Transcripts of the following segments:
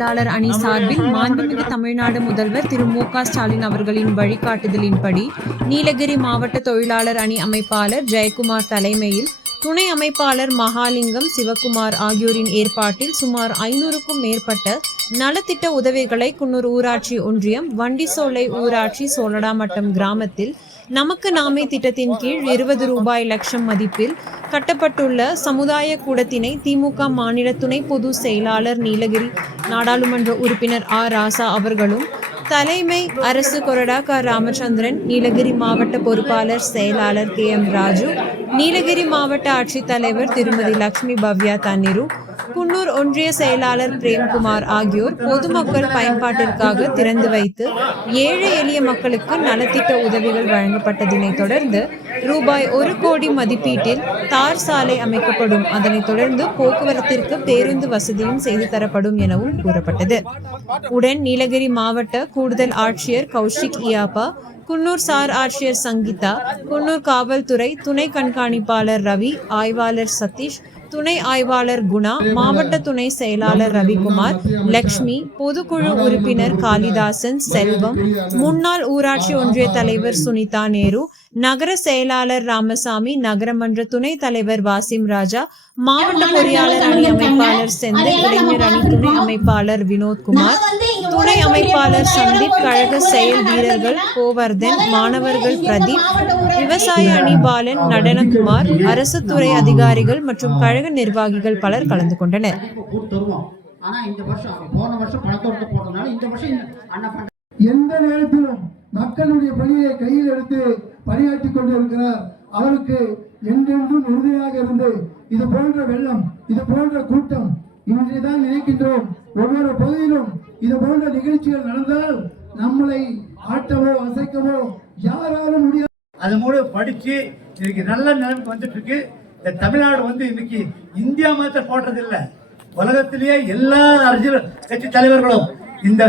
செயலாளர் அணி சார்பில் மாண்புமிகு தமிழ்நாடு முதல்வர் திரு மு.க. ஸ்டாலின் அவர்களின் வழிகாட்டுதலின்படி நீலகிரி மாவட்ட தொழிலாளர் அணி அமைப்பாளர் ஜெயக்குமார் தலைமையில் துணை அமைப்பாளர் மகாலிங்கம் சிவக்குமார் ஆகியோரின் ஏற்பாட்டில் சுமார் 500க்கும் மேற்பட்ட நலத்திட்ட உதவிகளை குன்னூர் ஊராட்சி ஒன்றியம் வண்டிசோலை ஊராட்சி சோழடாமட்டம் கிராமத்தில் நமக்கு நாமே திட்டத்தின் கீழ் 20 ரூபாய் லட்சம் மதிப்பில் கட்டப்பட்டுள்ள சமுதாய கூடத்தினை திமுக மாநில துணை பொது செயலாளர் நீலகிரி நாடாளுமன்ற உறுப்பினர் ஆர் ராசா அவர்களும் தலைமை அரசு கொறடா க ராமச்சந்திரன், நீலகிரி மாவட்ட பொறுப்பாளர் செயலாளர் கே.எம். ராஜு, நீலகிரி மாவட்ட ஆட்சித்தலைவர் திருமதி லட்சுமி பவ்யா தன்னிரு, குன்னூர் ஒன்றிய செயலாளர் பிரேம்குமார் ஆகியோர் பொதுமக்கள் பயன்பாட்டிற்காக திறந்து வைத்து ஏழை எளிய மக்களுக்கு நலத்திட்ட உதவிகள் வழங்கப்பட்டதினை தொடர்ந்து ரூபாய் 1 கோடி மதிப்பீட்டில் தார் சாலை அமைக்கப்படும். அதனைத் தொடர்ந்து போக்குவரத்திற்கு பேருந்து வசதியும் செய்து தரப்படும் எனவும் கூறப்பட்டது. உடன் நீலகிரி மாவட்ட கூடுதல் ஆட்சியர் கௌஷிக் இயாப்பா, குன்னூர் சார் ஆட்சியர் சங்கீதா, குன்னூர் காவல்துறை துணை கண்காணிப்பாளர் ரவி, ஆய்வாளர் சதீஷ், துணை ஆய்வாளர் குணா, மாவட்ட துணை செயலாளர் ரவிக்குமார், லக்ஷ்மி, பொதுக்குழு உறுப்பினர் காளிதாசன், செல்வம், முன்னாள் ஊராட்சி ஒன்றிய தலைவர் சுனிதா நேரு, நகர செயலாளர் ராமசாமி, நகரமன்ற துணை தலைவர் வாசிம் ராஜா, மாவட்ட பொறியாளர் அணி அமைப்பாளர் செந்தில், இளைஞர் அணி துணை அமைப்பாளர் வினோத்குமார், துணை அமைப்பாளர் சந்தீப், கழக செயல் வீரர்கள் கோவர்தன், மாணவர்கள் பிரதீப், விவசாய அணி பாலன், நடனகுமார், அரசு துறை அதிகாரிகள் மற்றும் கழக நிர்வாகிகள் பலர் கலந்து கொண்டனர். எந்த நேரத்திலும் மக்களுடைய பணியை கையில் எடுத்து பணியாற்றி கொண்டிருக்கிறார். அவருக்கு என்றென்றும் உறுதியாக இருந்து இது போன்ற வெள்ளம், இது போன்ற கூட்டம் இன்றைதான் நினைக்கின்றோம். ஒவ்வொரு பகுதியிலும் இது போன்ற நிகழ்ச்சிகள் நடந்தால் நம்மளை ஆட்டவோ அசைக்கவோ யாராலும் முடியாது. அது மூலம் படிச்சு இன்னைக்கு நல்ல நிலைமைக்கு வந்துட்டு இருக்கு. இந்த தமிழ்நாடு இன்னைக்கு இந்தியா மாத்திரம் போடுறது இல்லை, உலகத்திலேயே எல்லா அரசியல் கட்சி தலைவர்களும் இந்த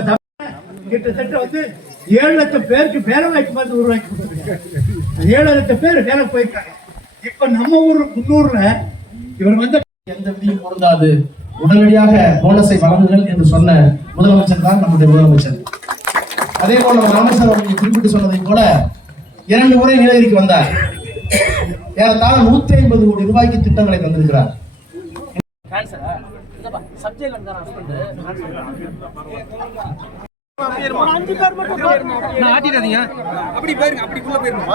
கிட்டத்தட்ட 7 லட்சம் பேருக்கு வேலை வாய்ப்பு உருவாக்கி கொடுத்துருக்காங்க. 7 லட்சம் பேர் வேலை போயிருக்காங்க. இப்ப நம்ம ஊர் குன்னூர்ல இவர் எந்த விதியும் பொருந்தாது, உடனடியாக போனஸை வழங்குங்கள் என்று சொன்ன முதலமைச்சர் தான் நம்முடைய முதலமைச்சர். அதே போல ராமசாமி அவர்கள் குறிப்பிட்டு சொன்னதை போல 2 முறை நீலகிரிக்கு வந்தார். ஏறத்தாழ 150 கோடி ரூபாய்க்கு திட்டங்களை தந்திருக்கிறார். அப்படி பாருங்க, அப்படி உள்ள போயிருங்க.